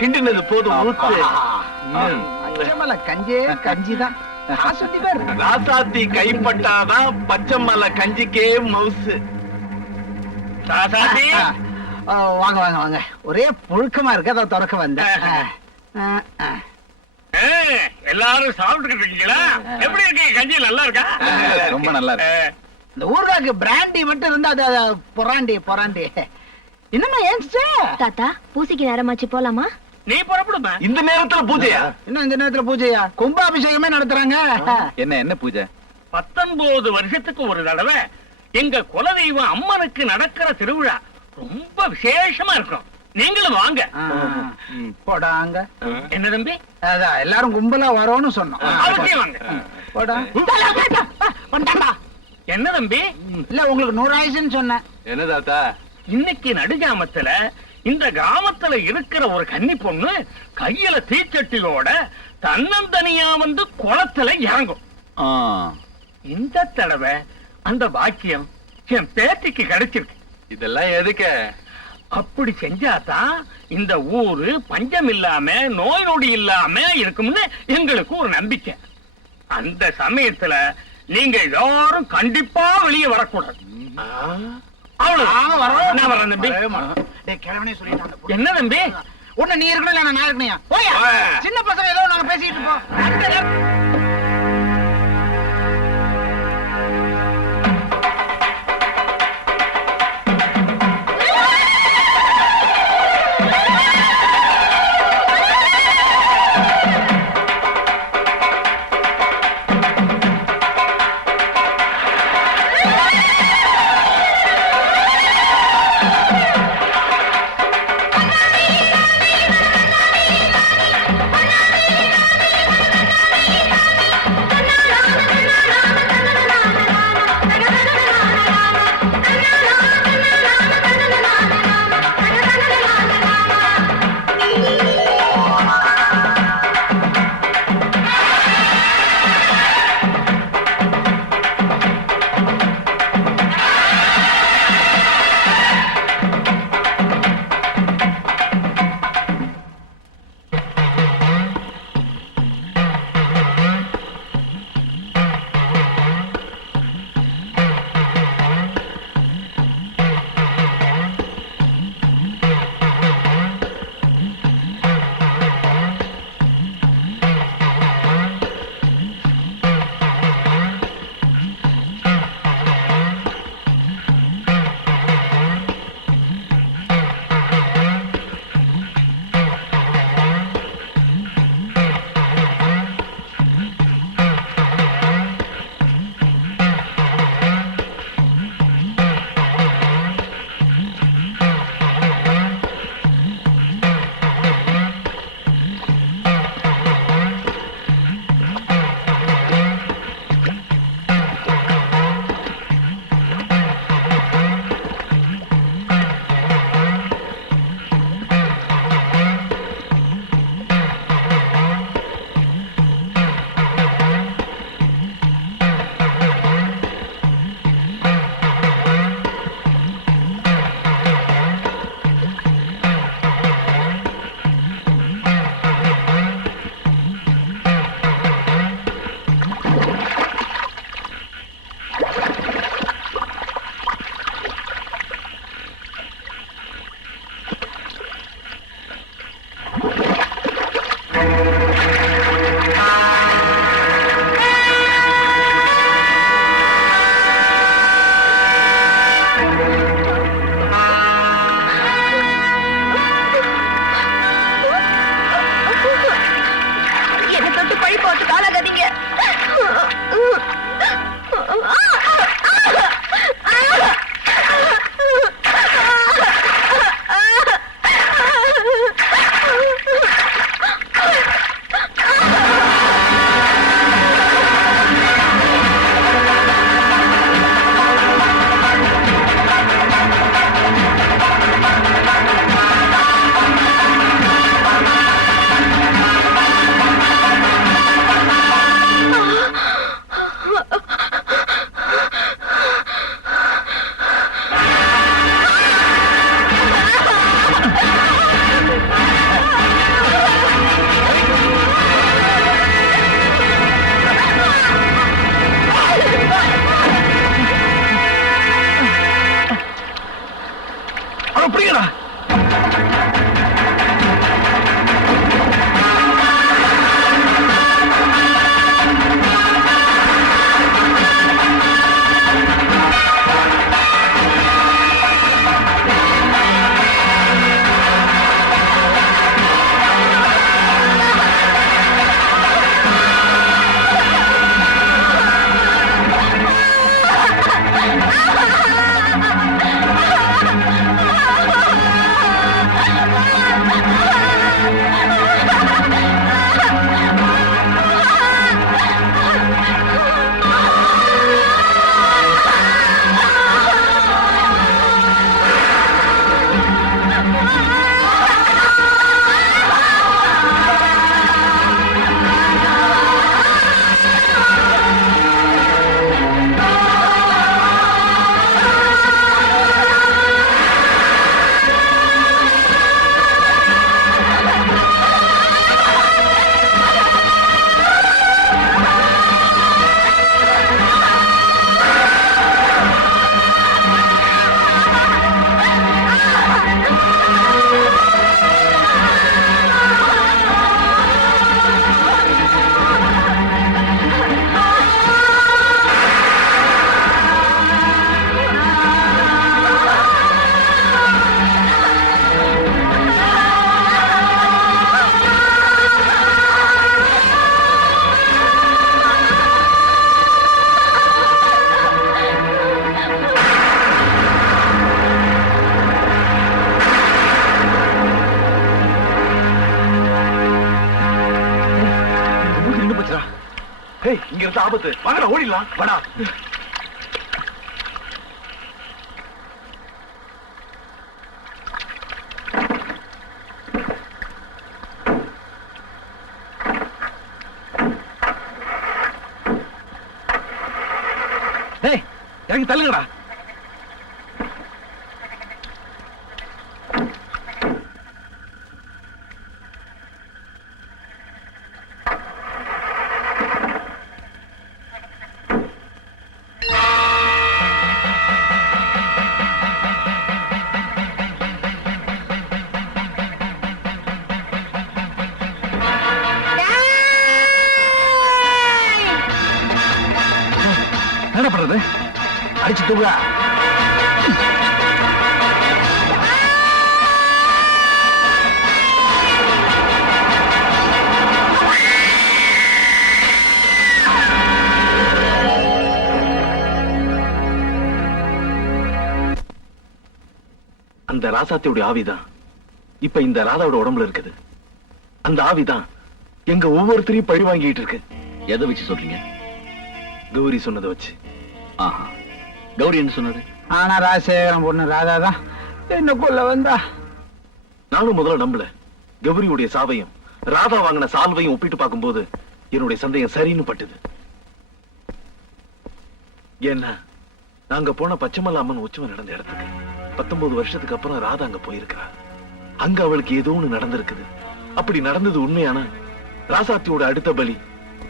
கிண்டினது போதும் ஊத்து. பச்சைமலை கஞ்சே கஞ்சிதான். ராசாத்தி கைப்பட்டாதான் பச்சைமலை கஞ்சிக்கே மவுசு. ராசாத்தி வாங்க வாங்க வாங்க. ஒரே புழுக்கமா இருக்கு, அதை திறக்க வந்தேன். எல்லாரும் சாப்பிட்டுக்கிட்டு இருக்கீங்களா? எப்படி இருக்கீங்க? கஞ்சி நல்லா இருக்கா? ரொம்ப நல்லா இருக்கு. இந்த ஊர்காக்கு பிராண்டி மட்டும் இருந்தா அது பொறாண்டி பொறாண்டி. என்னம்மா ஏன்ச்சு? தாத்தா பூசிக்கு நேரமாச்சு, போலாமா? நீ புறப்படுமா? இந்த நேரத்துல பூஜையா? என்ன இந்த நேரத்துல பூஜையா? கும்பாபிஷேகமே நடத்துறாங்க. என்ன பூஜை? 19 வருஷத்துக்கு ஒரு தடவை எங்க குலதெய்வம் அம்மனுக்கு நடக்கிற திருவிழா ரொம்ப விசேஷமா இருக்கும். நீங்களும் வாங்க. போடாங்க. என்ன தம்பி? அதான் எல்லாரும் கும்பலா வரோன்னு சொன்னோம். அவசியம் வாங்க. போடா. என்ன தம்பி? இல்ல உங்களுக்கு 100 ஆயிடுச்சுன்னு சொன்னேன். என்ன தாத்தா? இன்னைக்கு நடுஜாமத்துல இந்த கிராமத்துல இருக்கிற ஒரு கன்னி பொண்ணு கையில தீச்சட்டியோட தன்னந்தனியா வந்து குளத்துல இறங்கும். இந்த தடவை அந்த பாக்கியம் என் பேத்திக்கு கிடைச்சிருக்கு. இதெல்லாம் எதுக்கு? அப்படி செஞ்சாதான் இந்த ஊரு பஞ்சம் இல்லாம நோய் நொடி இல்லாம இருக்கும்னு எங்களுக்கு ஒரு நம்பிக்கை. அந்த சமயத்துல நீங்க எல்லாரும் கண்டிப்பா வெளியே வரக்கூடாது. என்ன தம்பி? ஒண்ணு நீ இருக்கணும் இல்ல நான் இருக்கணும். போயா சின்ன பசங்க ஏதோ நாங்க பேசிட்டு இருப்போம். அவன் பிடிக்கடா. இங்க இருந்த ஆபத்து. வாங்கடா, ஓடிடலாம். வாடா. இறங்கி தள்ளுங்கடா. என்ன பண்றது? அடிச்சு தூக்குடா. அந்த ராசாத்தியோட ஆவிதான் இப்ப இந்த ராதாவோட உடம்புல இருக்குது. அந்த ஆவிதான் எங்க ஒவ்வொருத்தரையும் பழி வாங்கிட்டு இருக்கு. எதை வச்சு சொல்றீங்க? கௌரி சொன்னதை வச்சு. ஆஹா, கௌரி என்ன சொன்னது? ஆனா ராஜசேகரன் பொண்ணு ராதாதான் என்ன கொல்ல வந்தா. நானும் முதல்ல நம்பல. கௌரியுடைய சாவையும் ராதா வாங்கின சால்வையும் ஒப்பிட்டு பார்க்கும்போது என்னுடைய சந்தேகம் சரின்னு பட்டுது. ஏன்னா நாங்க போன பச்சைமலை அம்மன் உற்சவம் நடந்த இடத்துக்கு 19 வருஷத்துக்கு அப்புறம் ராதா அங்க போயிருக்கிறா. அங்க அவளுக்கு ஏதோ ஒண்ணு நடந்திருக்குது. அப்படி நடந்தது உண்மையான ராசாத்தியோட அடுத்த பலி,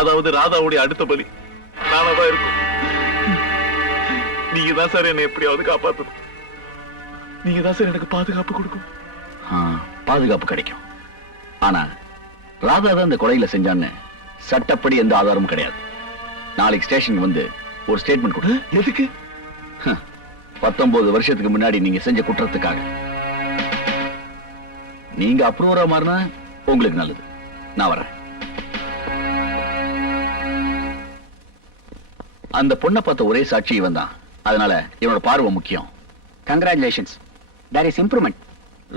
அதாவது ராதாவுடைய அடுத்த பலி நானாதான் இருக்கும். நீங்க தான் சார் என்னை எப்படியாவது காப்பாத்தணும். நீங்க தான் சார் எனக்கு பாதுகாப்பு கொடுக்கணும். பாதுகாப்பு கிடைக்கும். ஆனா ராதா தான் இந்த கொலையில செஞ்சான்னு சட்டப்படி எந்த ஆதாரமும் கிடையாது. நாளைக்கு ஸ்டேஷனுக்கு வந்து ஒரு ஸ்டேட்மெண்ட் கொடு. எதுக்கு? 19 வருஷத்துக்கு முன்னாடி நீங்க செஞ்ச குற்றத்துக்காக. நீங்க அப்ரூவரா மாறினா உங்களுக்கு நல்லது. நான் வரேன். அந்த பொண்ணை பார்த்த ஒரே சாட்சி இவன் தான். அதனால இவனோட பார்வை முக்கியம். Congratulations, there is improvement.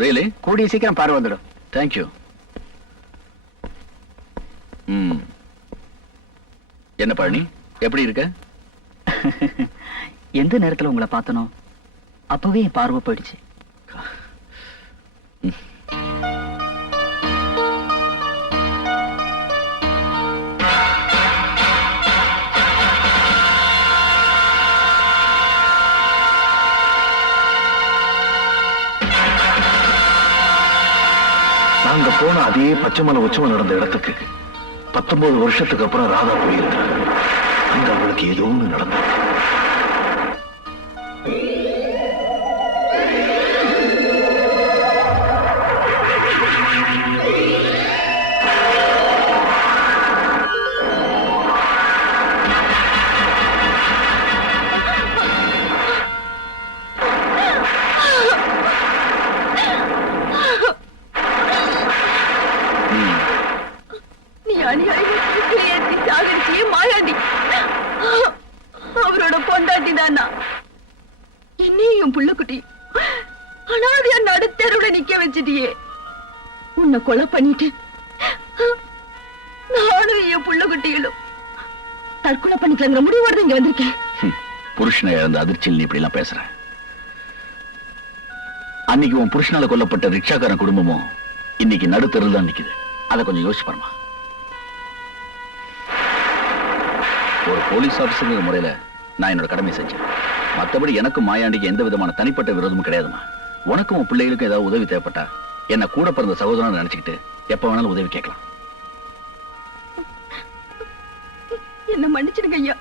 Really? கூடிய சீக்கிரம் பார்வை வந்துடும். தேங்க்யூ. என்ன பழனி, எப்படி இருக்க? எந்த நேரத்துல உங்களை பார்த்தனோ அப்பவே என் பார்வை போயிடுச்சு. நாங்க போன அதே பச்சைமலை உற்சவம் நடந்த இடத்துக்கு 19 வருஷத்துக்கு அப்புறம் ராதா போயிருக்கிறாங்க. அங்க அவளுக்கு ஏதோ ஒண்ணு நடந்தது. 「சிதைச்சிட்டியே. உன்னை கொலை பண்ணிட்டு நானும் என் புள்ள குட்டிகளும் தற்கொலை பண்ணிக்கலங்கிற முடிவோடு இங்க வந்திருக்கேன். புருஷனை இழந்த அதிர்ச்சியில் நீ இப்படி எல்லாம் பேசுற. அன்னைக்கு உன் புருஷனால கொல்லப்பட்ட ரிக்ஷாக்காரன் குடும்பமும் இன்னைக்கு நடுத்தருள் தான் நிக்குது. அதை கொஞ்சம் யோசிச்சு பாருமா. ஒரு போலீஸ் ஆபீசர் முறையில நான் என்னோட கடமை செஞ்சேன். மற்றபடி எனக்கும் மாயாண்டிக்கு எந்த விதமான தனிப்பட்ட விரோதமும் கிடையாதுமா. உனக்கும் உன் பிள்ளைகளுக்கும் ஏதாவது உதவி தேவைப்பட்டா என்ன கூட பிறந்த சகோதரன் நினைச்சுக்கிட்டு எப்ப வேணாலும் உதவி கேட்கலாம். என்ன மன்னிச்சிடுங்க ஐயா.